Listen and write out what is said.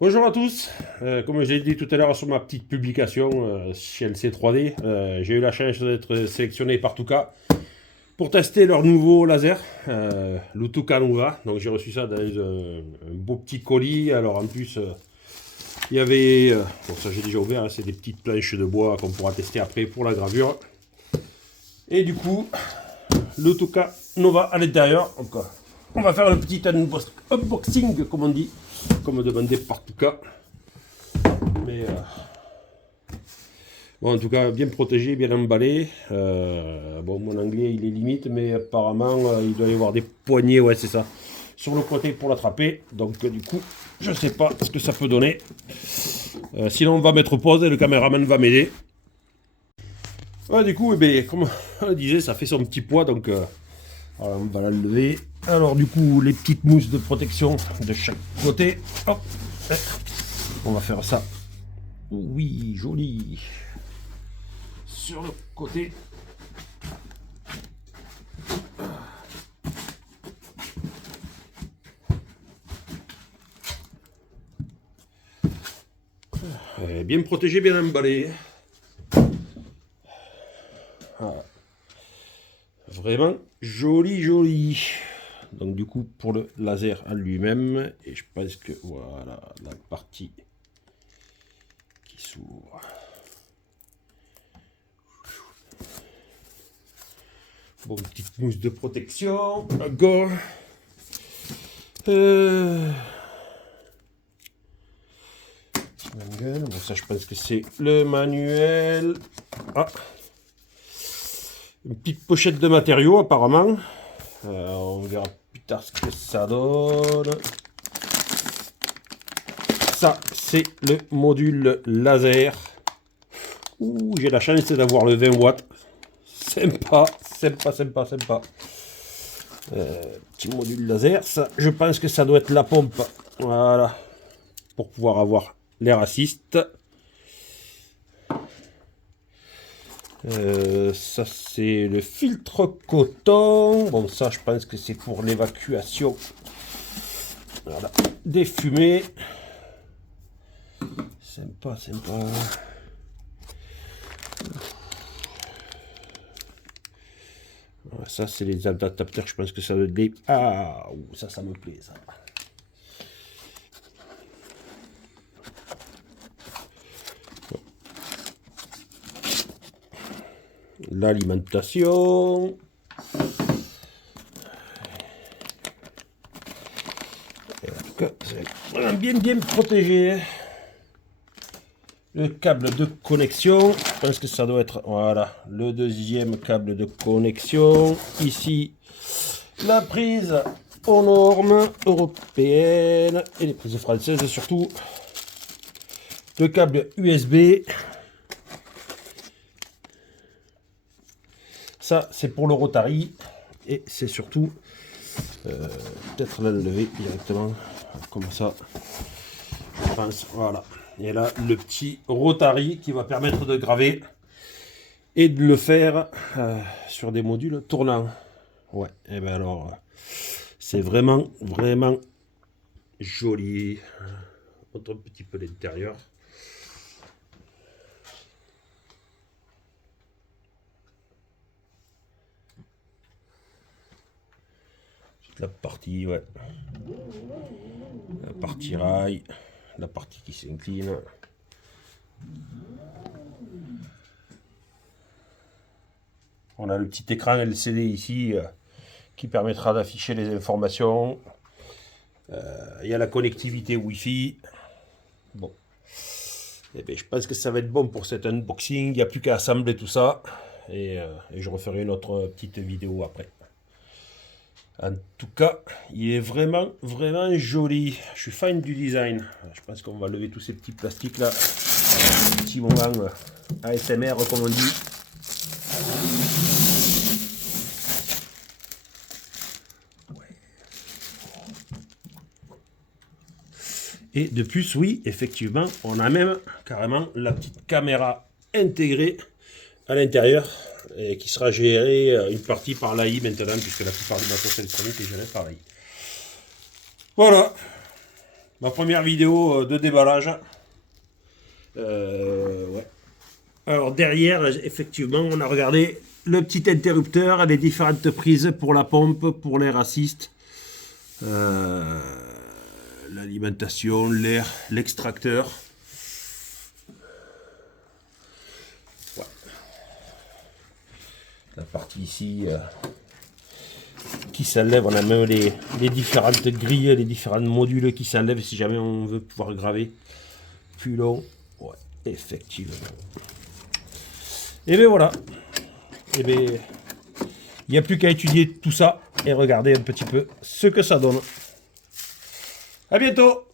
Bonjour à tous. Comme j'ai dit tout à l'heure sur ma petite publication chez LC3D, j'ai eu la chance d'être sélectionné par Tuka pour tester leur nouveau laser, l'Utuka Nova. Donc j'ai reçu ça dans un beau petit colis. Alors en plus, il y avait, bon ça j'ai déjà ouvert, hein, c'est des petites planches de bois qu'on pourra tester après pour la gravure. Et du coup, l'Utuka Nova à l'intérieur. Donc, on va faire le petit unboxing, comme on dit, comme demandé par Tuka. Mais bon, en tout cas, bien protégé, bien emballé. Bon, mon anglais, il est limite, mais apparemment, il doit y avoir des poignées, ouais, c'est ça, sur le côté pour l'attraper. Donc, du coup, je sais pas ce que ça peut donner. Sinon, on va mettre pause et le caméraman va m'aider. Ouais, du coup, eh bien, comme on disait, ça fait son petit poids, donc alors, on va l'enlever. Alors, du coup, les petites mousses de protection de chaque côté. Hop, on va faire ça. Oui, joli. Sur le côté. Bien protégé, bien emballé. Voilà. Vraiment joli, joli. Donc du coup, pour le laser à lui-même, et je pense que voilà la partie qui s'ouvre. Bon, petite mousse de protection. Go. Bon, ça, je pense que c'est le manuel. Ah, une petite pochette de matériaux, apparemment. On verra plus tard ce que ça donne. Ça, c'est le module laser. Ouh, j'ai la chance d'avoir le 20 watts. Sympa, sympa, sympa, sympa. Petit module laser. Ça, je pense que ça doit être la pompe. Voilà. Pour pouvoir avoir l'air assist. Ça, c'est le filtre coton. Bon, ça, je pense que c'est pour l'évacuation. Voilà. Des fumées. Sympa, sympa. Voilà, ça, c'est les adaptateurs. Je pense que ça doit être des... Ah, ça me plaît, ça. L'alimentation. Bien protégé. Le câble de connexion, je pense que ça doit être, voilà, le deuxième câble de connexion. Ici, la prise aux normes européennes et les prises françaises surtout. Le câble USB. Ça, c'est pour le Rotary. Et c'est surtout, peut-être l'enlever directement, comme ça, je pense, voilà. Et là, le petit Rotary qui va permettre de graver et de le faire sur des modules tournants. Ouais, et bien alors, c'est vraiment, vraiment joli. On montre un petit peu l'intérieur. La partie, ouais. La partie rail, la partie qui s'incline. On a le petit écran LCD ici qui permettra d'afficher les informations. Il y a la connectivité Wi-Fi. Bon. Et bien, je pense que ça va être bon pour cet unboxing. Il n'y a plus qu'à assembler tout ça. Et je referai une autre petite vidéo après. En tout cas, il est vraiment, vraiment joli. Je suis fan du design. Je pense qu'on va lever tous ces petits plastiques là. Petit moment ASMR comme on dit. Et de plus, oui, effectivement, on a même carrément la petite caméra intégrée à l'intérieur et qui sera gérée une partie par l'AI maintenant, puisque la plupart du matos électronique est géré par l'AI. Voilà. Ma première vidéo de déballage. Ouais. Alors derrière, effectivement, on a regardé le petit interrupteur, les différentes prises pour la pompe, pour l'air assist, l'alimentation, l'air, l'extracteur. Ouais. La partie ici qui s'enlève, on a même les différentes grilles, les différents modules qui s'enlèvent si jamais on veut pouvoir graver plus long. Ouais, effectivement. Et bien voilà. Et bien, il n'y a plus qu'à étudier tout ça et regarder un petit peu ce que ça donne. À bientôt!